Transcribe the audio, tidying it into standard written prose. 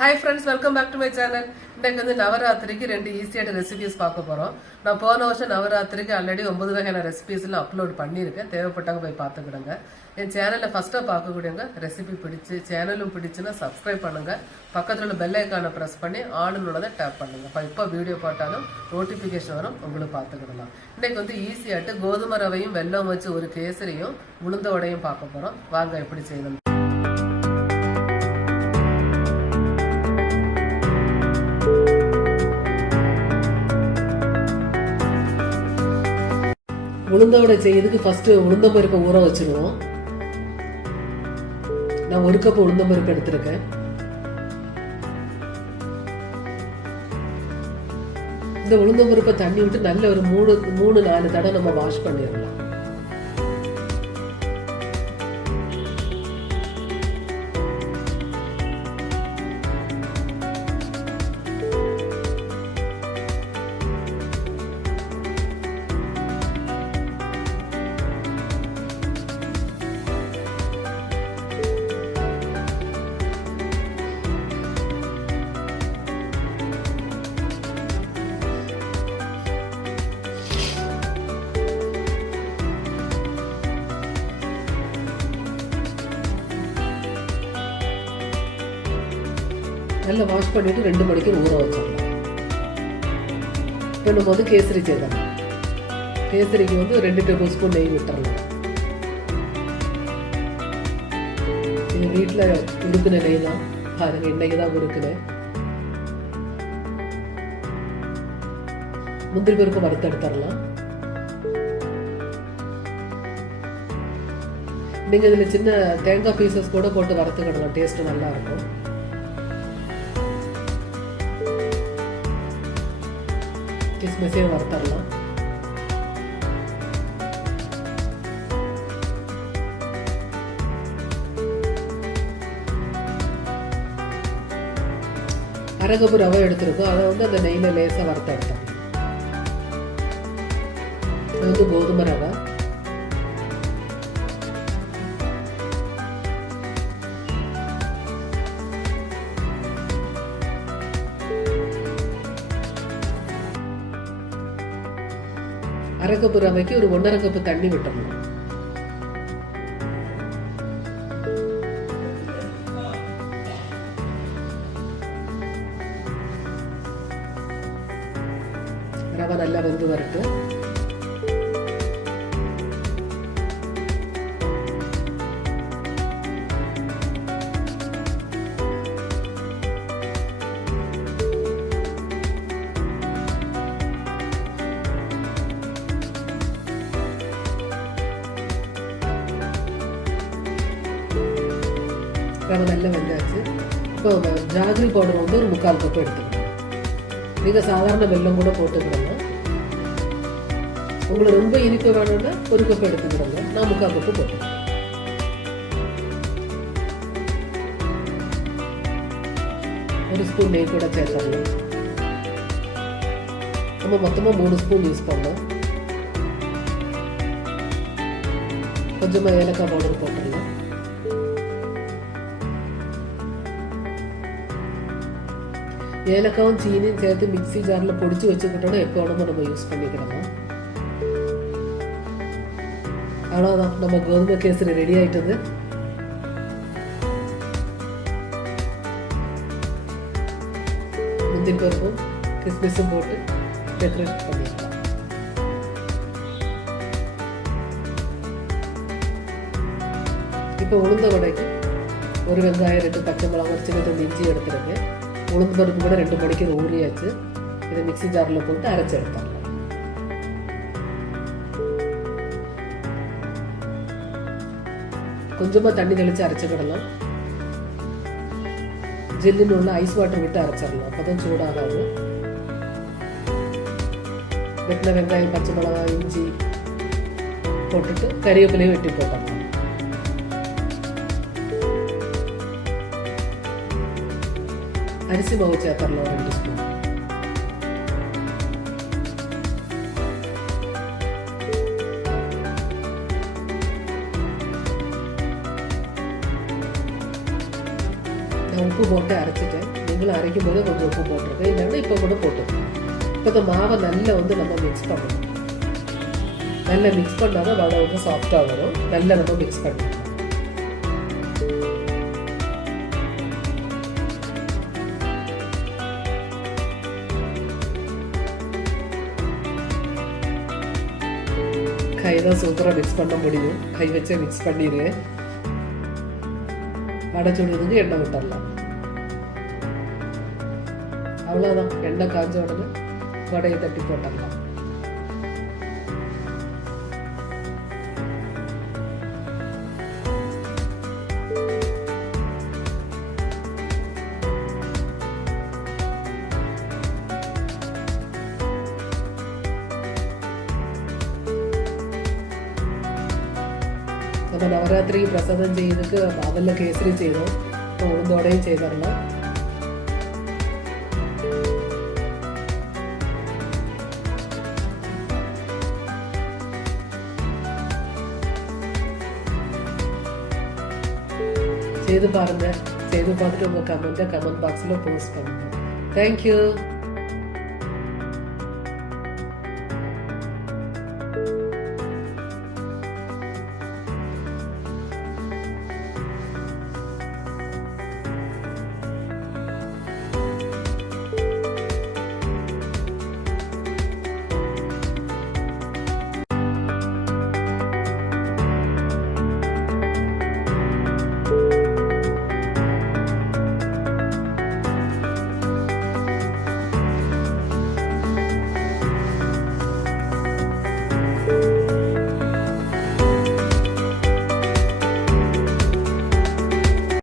Hi friends, welcome back to my channel. இன்னைக்கு வந்து நவராத்திரிக்கு ரெண்டு ஈஸியான ரெசிபிஸ் பார்க்க போறோம். நான் போன வருஷம் நவராத்திரிக்கு ஆல்ரெடி 9 வகையான ரெசிபிஸ்லாம் அப்லோட் பண்ணியிருக்கேன். தேவைப்பட்டவங்க போய் பார்த்துக்கிடுங்க. என் சேனலை ஃபர்ஸ்ட்டாக பார்க்கக்கூடியவங்க ரெசிபி பிடிச்சி சேனலும் பிடிச்சுன்னா சப்ஸ்கிரைப் பண்ணுங்க. பக்கத்தில் உள்ள பெல் ஐக்கானை ப்ரெஸ் பண்ணி ஆளுநோட டேப் பண்ணுங்க. இப்போ வீடியோ போட்டாலும் நோட்டிஃபிகேஷன் வரும், உங்களுக்கு பார்த்துக்கிடலாம். இன்னைக்கு வந்து ஈஸியாட்டு கோதுமை ரவையும் வெல்லம் வச்சு ஒரு கேசரியும் உளுந்த வடையும் பார்க்க போறோம். வாங்க எப்படி செய்யணும். உளுந்தோட செய்யறதுக்கு ஃபர்ஸ்ட் உளுந்த பருப்பை ஊற வச்சிருவோம். நான் 1 கப் உளுந்த பருப்பு எடுத்திருக்கேன். இந்த உளுந்த பருப்பை தண்ணி விட்டு நல்ல ஒரு 3-4 தடவை நம்ம வாஷ் பண்ணிடலாம். நல்லா வாஷ் பண்ணிட்டு 2 மணிக்கு ஊற வச்சிடலாம். இப்போ நம்ம வந்து கேசரி செய்யலாம். கேசரிக்கு வந்து 2 டேபிள் ஸ்பூன் நெய் விட்டுறலாம். இது வீட்டில் உருக்குன நெய் தான், பாருங்க இன்னைக்கு தான் உருக்குனேன். முந்திரி பருப்பு வறுத்து எடுத்துடலாம். நீங்க இதில் சின்ன தேங்காய் பீசஸ் கூட போட்டு வறுத்துக்கிடலாம், டேஸ்ட் நல்லா இருக்கும். கிஸ்மிஸையும் வறுத்தரலாம். அரை கப் ரவை எடுத்திருக்கோம், அதை வந்து அந்த நெய்யில் லேசாக வறுத்த எடுத்தோம். இது வந்து கோதுமை ரவை. அரை கப்பு ரவைக்கு ஒரு 1.5 கப்பு தண்ணி விட்டுறணும். ரவை நல்லா வெந்து வரட்டு. ரவை நல்லா வெந்தாச்சு. இப்போ ஜாகரி பவுடர் வந்து ஒரு 3/4 கப்பு எடுத்துக்கணும். நீங்கள் சாதாரண வெல்லம் கூட போட்டுக்கிடணும். உங்களுக்கு ரொம்ப இனிப்பு வேணும்னா 1 கப் எடுத்துக்கிடுங்க. நான் 3/4 கப்பு போட்டுக்கிறேன். ஒரு ஸ்பூன் நெய் கூட சேர்த்துடலாம். நம்ம மொத்தமாக 3 ஸ்பூன் யூஸ் பண்ணோம். கொஞ்சமாக ஏலக்காய் பவுடர் போட்டுடலாம். ஏலக்காவும் சீனியும் சேர்த்து மிக்ஸி ஜாரில் பொடிச்சு வச்சுக்கிட்டோன்னா எப்போ வேணுமோ நம்ம யூஸ் பண்ணிக்கலாம். அவ்வளோதான், நம்ம கோதுமை கேசரி ரெடி ஆயிட்டது. முந்திரி பருப்பும் கிஸ்மிஸும் போட்டு டெக்கரேட் பண்ணிடலாம். இப்போ உளுந்த வடைக்கு ஒரு வெங்காயம், 2 பச்சை மிளகாய், சின்ன துண்டு இஞ்சி எடுத்துருக்கேன். உளுந்து பருப்பு கூட 2 மணிக்கு ஊறியாச்சு. இதை மிக்ஸி ஜாரில் போட்டு அரைச்சி எடுத்துடலாம். கொஞ்சமாக தண்ணி தெளித்து அரைச்சிக்கிடலாம். ஜில்லுன்னு உள்ள ஐஸ் வாட்டர் விட்டு அரைச்சிடலாம், அப்போ தான் சூடாகாது. வெட்டின வெங்காயம், பச்சை மிளகாய், இஞ்சி போட்டுட்டு கறிவேப்பிலையும் வெட்டி போட்டுடலாம். அரிசி மாவு சேர்த்துடலாம் 2 ஸ்பூன். உப்பு போட்டு அரைச்சிட்டேன். நீங்களும் அரைக்கும் போது கொஞ்சம் உப்பு போட்டிருக்கேன், இல்லைன்னா இப்போ கூட போட்டுருக்கேன். இப்போ இந்த மாவை நல்லா வந்து நம்ம மிக்ஸ் பண்ணணும். நல்லா மிக்ஸ் பண்ணால் தான் வடை வந்து சாஃப்டாக வரும். நல்லா நம்ம மிக்ஸ் பண்ணணும். கை தான் சூப்பராக மிக்ஸ் பண்ண முடியும். கை வச்சே மிக்ஸ் பண்ணிடு. வடை சுடுறதுக்கு எண்ணெய் விட்டுடலாம். அவ்வளோதான். எண்ணெய் காஞ்ச உடனே வடையை தட்டி போட்டுடலாம். நம்ம நவராத்திரி பிரசாதம் செய்யறதுக்கு அவல்ல கேசரி செய்தோம். இப்போ உளுந்தோடையும் செய்திடலாம். செய்து பாருங்க. செய்து பார்த்துட்டு உங்கள் கமெண்ட் பாக்ஸில் போஸ்ட் பண்ணுங்க. தேங்க்யூ.